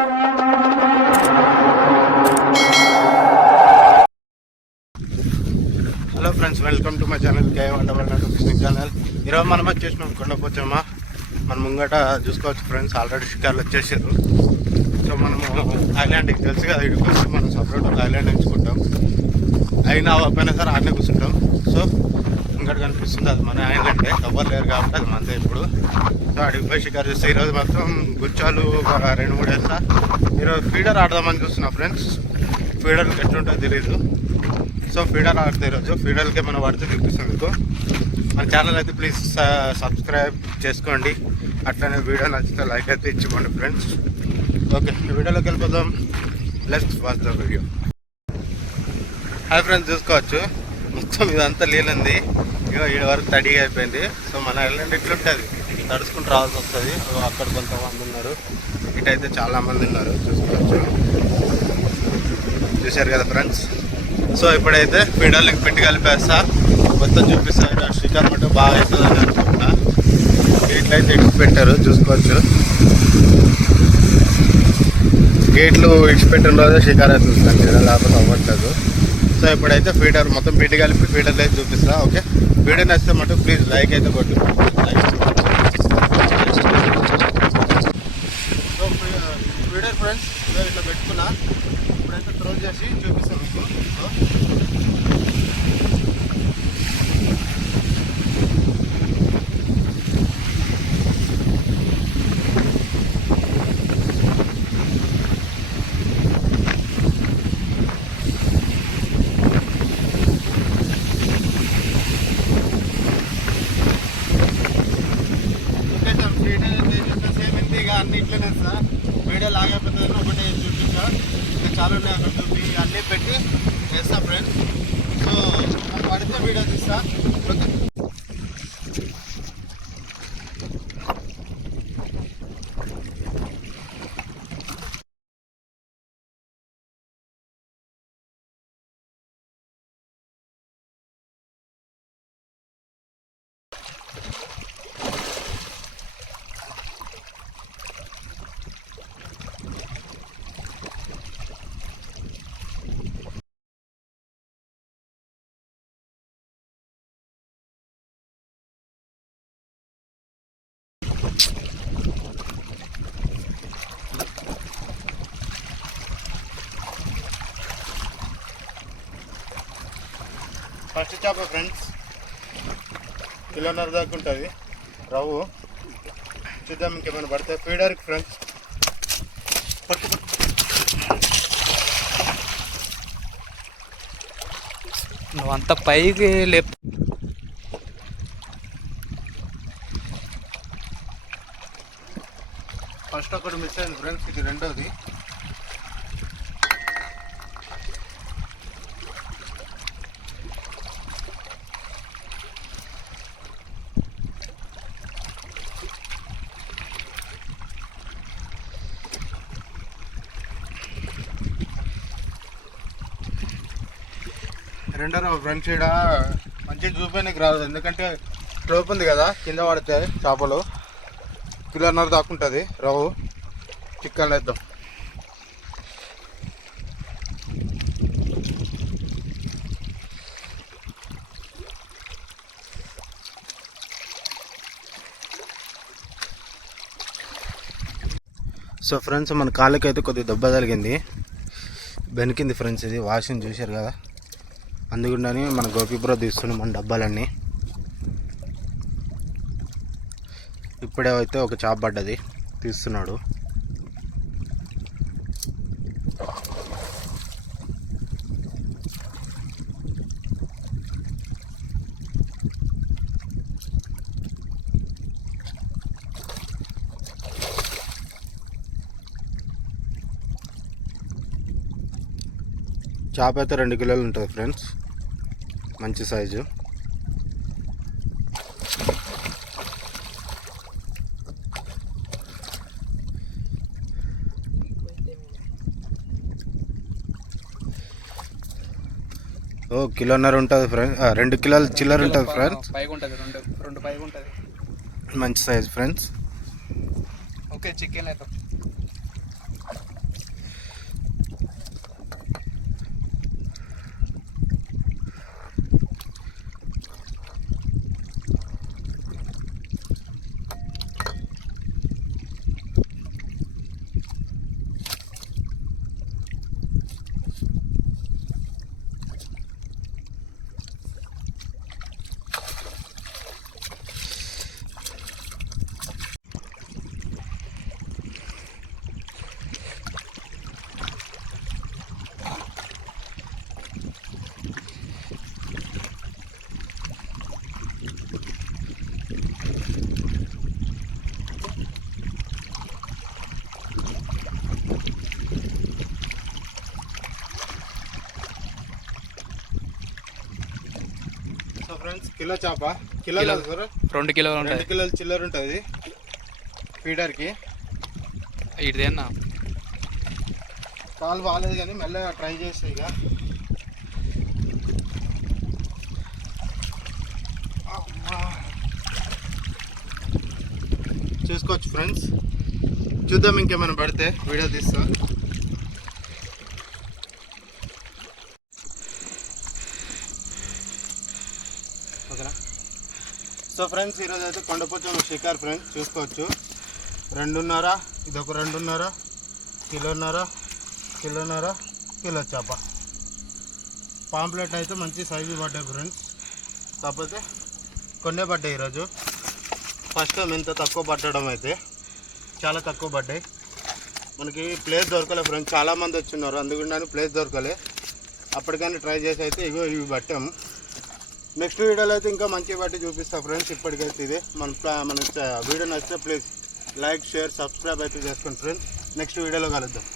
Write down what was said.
Hello friends, welcome to my channel Keval fishing channel. ఈరోజు మనం వచ్చేసినాం కొండపోచమ్మ. మన ముంగట చూసుకోవచ్చు ఫ్రెండ్స్, ఆల్రెడీ షికార్లు వచ్చేసారు. సో మనము ఐలాండ్కి తెలుసు కదా, ఇక్కడికి వచ్చి మనం సపరేట్ ఒక ఐలాండ్ ఎంచుకుంటాం. అయినా అవ్వకపోయినా సరే ఆడనే కూర్చుంటాం. సో ముంగట కనిపిస్తుంది అది మన ఐలాండే, ఎవరు లేరు కాబట్టి అది మనదే ఇప్పుడు. సో అడిగి పోయి షికారు చేస్తే ఈరోజు మాత్రం గుచ్చాలు 2-3 వేస్తా. ఈరోజు ఫీడర్ ఆడదామని చూస్తున్నా ఫ్రెండ్స్. ఫీడర్కి ఎట్లుంటుందో తెలీదు. సో ఫీడర్ ఆడితే ఈరోజు ఫీడర్కి మనం పడితే చూపిస్తాం మీకు. మన ఛానల్ అయితే ప్లీజ్ సబ్స్క్రైబ్ చేసుకోండి. అట్లనే వీడియో నచ్చితే లైక్ అయితే ఇచ్చిపోండి ఫ్రెండ్స్. ఓకే, వీడియోలోకి వెళ్ళిపోదాం. Let's watch the video. Hi friends, చూసుకోవచ్చు మొత్తం ఇదంతా నీళ్ళుంది. ఇక ఈ వరకు తడిగా అయిపోయింది. సో మన ఐలాండ్ ఇట్లుంటుంది, తడుచుకుంటూ రావాల్సి వస్తుంది. అక్కడ కొంతమంది ఉన్నారు, ఇటైతే చాలామంది ఉన్నారు చూసుకోవచ్చు. చూశారు కదా ఫ్రెండ్స్. సో ఇప్పుడైతే ఫీడర్లకి పెట్టి కలిపేస్తా, మొత్తం చూపిస్తా. షికార్ మటు బాగా అవుతుంది అని అనుకుంటున్నా. ఇట్లయితే ఇడిచి పెట్టారు చూసుకోవచ్చు. గేట్లు ఇడిచి పెట్టిన రోజే షికార్ అయితే చూస్తాను కదా, లేకపోతే అవ్వట్లేదు. సో ఇప్పుడైతే ఫీడర్ మొత్తం పెట్టి కలిపి ఫీడర్లు అయితే చూపిస్తా. ఓకే, వీడియో నచ్చితే మటు ప్లీజ్ లైక్ అయితే కొట్టు. సో ఫీడర్ ఫ్రెండ్స్ ఇట్లా పెట్టుకున్నా. ఇప్పుడైతే త్రో చేసి చూపిస్తాను మీకు. అన్ని ఇట్లనే సార్, వీడియో లాగైపోతుంది. ఒకటే చూపించా, ఇంకా చాలా ఉన్నాయి అక్కడ చూపి అన్నీ పెట్టి వేస్తా ఫ్రెండ్స్. సో పడితే వీడియో తీస్తా. ఓకే, ఫస్ట్ చేప ఫ్రెండ్స్, 1.5 దాకా ఉంటుంది రవ్వు. చూద్దాం ఇంకేమైనా పడతాయి ఫీడర్కి ఫ్రెండ్స్. నువ్వు అంత పైకి లేపు. ఫస్ట్ ఒకటి మిస్ అయింది ఫ్రెండ్స్, ఇది రెండోది. రెండో ఫ్రెండ్స్ ఇక్కడ మంచిగా చూపేనికి రాదు, ఎందుకంటే టోప్ ఉంది కదా, కింద పడితే చేపలు 1.5 దాకా ఉంటుంది రవ్వు. చికెన్ వేద్దాం. సో ఫ్రెండ్స్, మన కాళ్ళకి అయితే కొద్దిగా దెబ్బ తగిలింది, బెనికింది ఫ్రెండ్స్. ఇది వాషింగ్ చూశారు కదా, అందుకుండానే మన గోపీపురం తీస్తున్నాం మన డబ్బాలన్నీ. ఇప్పుడే అయితే ఒక చేప పడ్డది, తీస్తున్నాడు. చేప అయితే 2 కిలోలు ఉంటుంది ఫ్రెండ్స్, మంచి సైజు. ఓ 1.5 కిలో ఉంటుంది ఫ్రెండ్స్, 2 కిలోల చిల్లర ఉంటుంది ఫ్రెండ్స్. రెండు పైకి ఉంటుంది, మంచి సైజ్ ఫ్రెండ్స్. ఓకే, చికెన్ అయితే ఫ్రెండ్స్ కిలో చేప కిలో కిలో. కాదు సార్ 2 కిలోలు 2 ఉంటుంది కిలోల చిల్లర ఉంటుంది ఫీడర్కి. ఇదేనా కాలు బాగాలేదు కానీ మెల్లగా ట్రై చేస్తే ఇక చూసుకోవచ్చు ఫ్రెండ్స్. చూద్దాం ఇంకేమైనా పడితే వీడియో తీస్తా. ఓకేనా. సో ఫ్రెండ్స్ ఈరోజు అయితే కొండపోచమ్మ షికార్ ఫ్రెండ్స్ చూసుకోవచ్చు. 2.5 ఇదొక 2.5 కిలోన్నర కిలో చేప. పాంప్లెట్ అయితే మంచి సైజు పడ్డాయి ఫ్రెండ్స్, కాకపోతే కొన్నే పడ్డాయి ఈరోజు. ఫస్ట్ టైం ఇంత తక్కువ పట్టడం అయితే చాలా తక్కువ పడ్డాయి. మనకి ప్లేస్ దొరకలే ఫ్రెండ్స్, చాలామంది వచ్చిన్నారు అందుకని ప్లేస్ దొరకలే. అప్పటికైనా ట్రై చేసి అయితే ఇగో ఇవి పట్టాము. నెక్స్ట్ వీడియోలో అయితే ఇంకా మంచిగా బట్టి చూపిస్తా ఫ్రెండ్స్. ఇప్పటికైతే ఇదే మన వీడియో నచ్చితే ప్లీజ్ లైక్ షేర్ సబ్స్క్రైబ్ అయితే చేసుకోండి ఫ్రెండ్స్. నెక్స్ట్ వీడియోలో కలుద్దాం.